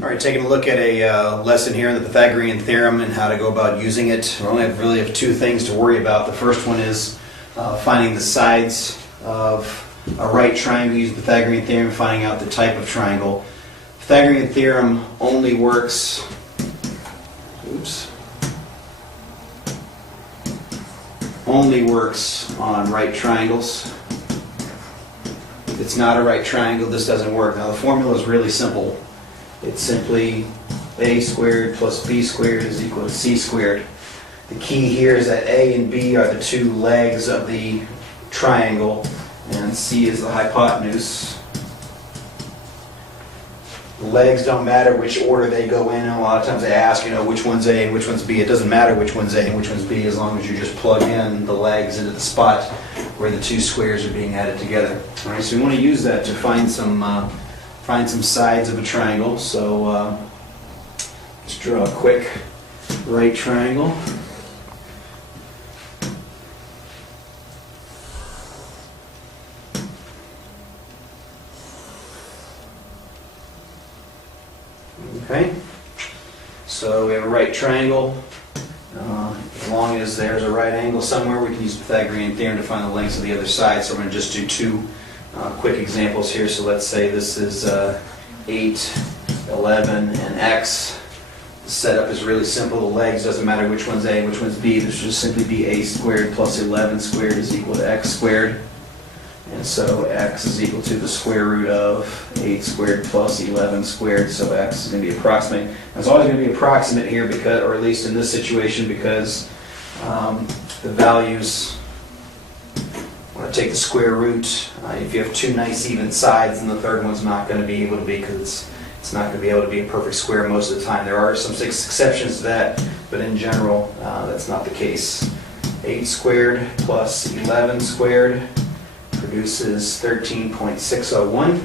All right, taking a look at a lesson here in the Pythagorean Theorem and how to go about using it. We only really have two things to worry about. The first one is finding the sides of a right triangle using the Pythagorean Theorem, finding out the type of triangle. Pythagorean Theorem only works on right triangles. If it's not a right triangle, this doesn't work. Now the formula is really simple. It's simply a squared plus b squared is equal to c squared. The key here is that a and b are the two legs of the triangle, and c is the hypotenuse. The legs don't matter which order they go in, and a lot of times they ask, which one's a and which one's b. It doesn't matter which one's a and which one's b as long as you just plug in the legs into the spot where the two squares are being added together. All right, so we want to use that to find some sides of a triangle. So let's draw a quick right triangle. Okay, so we have a right triangle. As long as there's a right angle somewhere, we can use the Pythagorean Theorem to find the lengths of the other side. So we're going to just do two quick examples here. So let's say this is 8, 11, and x. The setup is really simple. The legs, doesn't matter which one's a and which one's b. This should just simply be a squared plus 11 squared is equal to x squared. And so x is equal to the square root of 8 squared plus 11 squared. So x is going to be approximate. Now, it's always going to be approximate here, because, or at least in this situation, because the values, want to take the square root. If you have two nice even sides, then the third one's not going to be able to be, because it's not going to be able to be a perfect square most of the time. There are some exceptions to that, but in general, that's not the case. 8 squared plus 11 squared produces 13.601.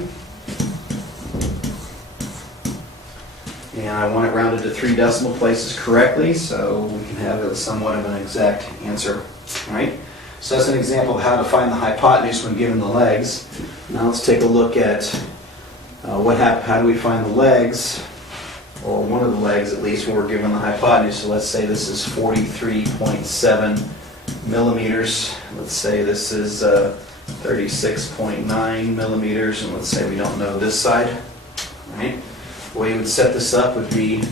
And I want it rounded to 3 decimal places correctly, so we can have it somewhat of an exact answer. All right? So that's an example of how to find the hypotenuse when given the legs. Now let's take a look at how do we find the legs, or one of the legs at least, when we're given the hypotenuse. So let's say this is 43.7 millimeters. Let's say this is 36.9 millimeters, and let's say we don't know this side. All right? The way you would set this up would be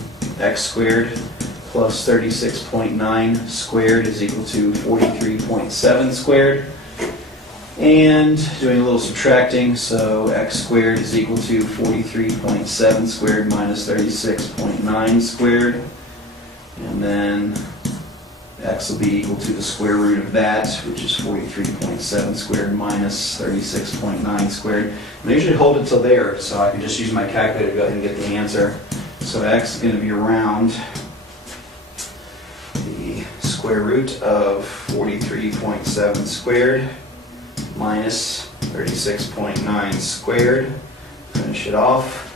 x squared plus 36.9 squared is equal to 43.7 squared. And doing a little subtracting, so x squared is equal to 43.7 squared minus 36.9 squared. And then x will be equal to the square root of that, which is 43.7 squared minus 36.9 squared. And I usually hold it till there, so I can just use my calculator to go ahead and get the answer. So x is going to be around the square root of 43.7 squared minus 36.9 squared. Finish it off,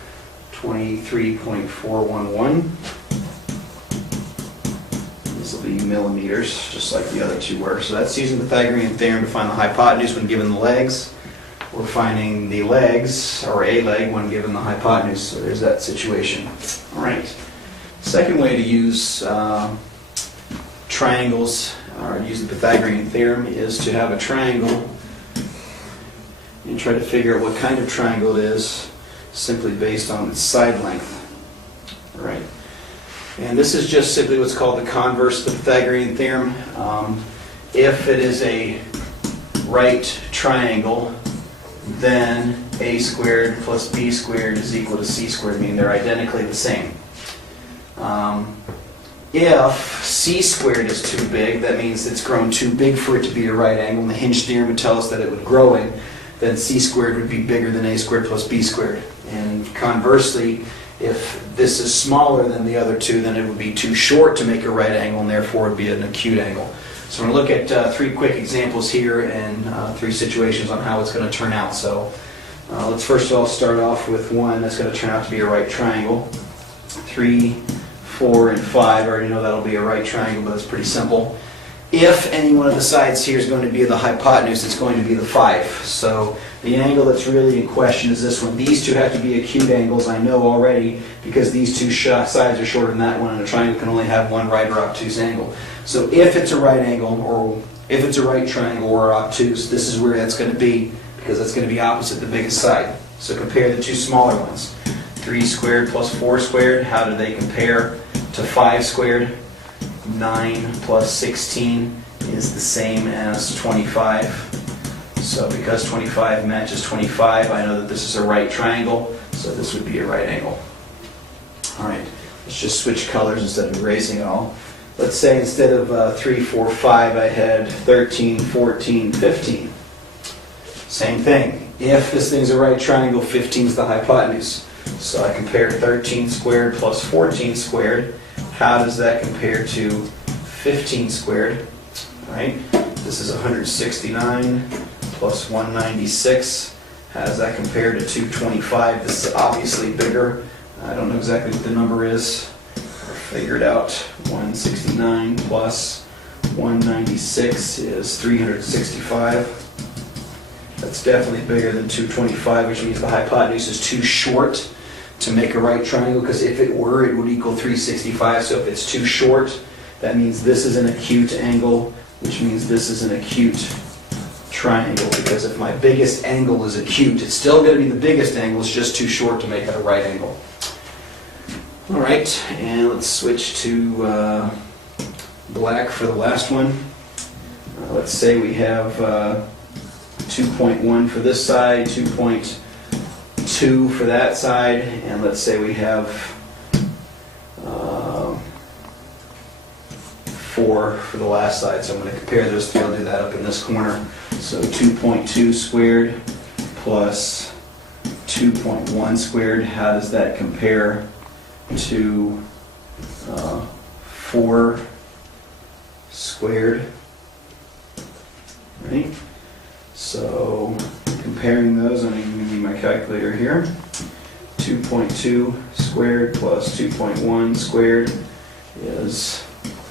23.411. This will be millimeters, just like the other two were. So that's using the Pythagorean Theorem to find the hypotenuse when given the legs. We're finding the legs, or a leg, when given the hypotenuse. So there's that situation. All right. Second way to use triangles, or use the Pythagorean Theorem, is to have a triangle and try to figure out what kind of triangle it is simply based on its side length. All right. And this is just simply what's called the converse of the Pythagorean Theorem. If it is a right triangle, then a squared plus b squared is equal to c squared, meaning they're identically the same. If c squared is too big, that means it's grown too big for it to be a right angle, and the hinge theorem would tell us that it would grow in, then c squared would be bigger than a squared plus b squared. And conversely, if this is smaller than the other two, then it would be too short to make a right angle, and therefore it would be an acute angle. So we're going to look at 3 quick examples here and 3 situations on how it's going to turn out. So let's first of all start off with one that's going to turn out to be a right triangle. 3, 4, and 5, I already know that'll be a right triangle, but it's pretty simple. if any one of the sides here is going to be the hypotenuse, it's going to be the 5. So the angle that's really in question is this one. These two have to be acute angles, I know already, because these two sides are shorter than that one, and a triangle can only have one right or obtuse angle. So if it's a right angle, or if it's a right triangle or obtuse, this is where that's going to be, because that's going to be opposite the biggest side. So compare the two smaller ones. 3 squared plus 4 squared, how do they compare to 5 squared? 9 plus 16 is the same as 25. So because 25 matches 25, I know that this is a right triangle, so this would be a right angle. All right, let's just switch colors instead of erasing it all. Let's say instead of 3, 4, 5, I had 13, 14, 15. Same thing. If this thing's a right triangle, 15 is the hypotenuse. So I compare 13 squared plus 14 squared. How does that compare to 15 squared? All right, this is 169 plus 196. How does that compare to 225? This is obviously bigger. I don't know exactly what the number is. I'll figure it out. 169 plus 196 is 365. That's definitely bigger than 225, which means the hypotenuse is too short to make a right triangle, because if it were, it would equal 365. So if it's too short, that means this is an acute angle, which means this is an acute triangle, because if my biggest angle is acute, it's still going to be the biggest angle, it's just too short to make it a right angle. All right, and let's switch to black for the last one. Let's say we have 2.1 for this side, 2.2 for that side, and let's say we have 4 for the last side. So I'm going to compare those three. I'll do that up in this corner. So 2.2 squared plus 2.1 squared. How does that compare to 4 squared? Right? So comparing those, I'm going to give you my calculator here. 2.2 squared plus 2.1 squared is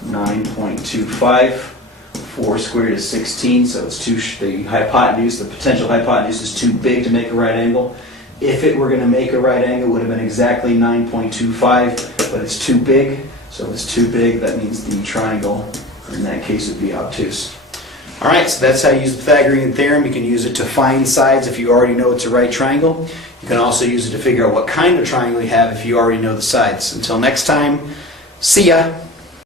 9.25. 4 squared is 16, so it's the hypotenuse, the potential hypotenuse is too big to make a right angle. If it were going to make a right angle, it would have been exactly 9.25, but it's too big. So if it's too big, that means the triangle, in that case, would be obtuse. All right, so that's how you use the Pythagorean theorem. You can use it to find sides if you already know it's a right triangle. You can also use it to figure out what kind of triangle you have if you already know the sides. Until next time, see ya!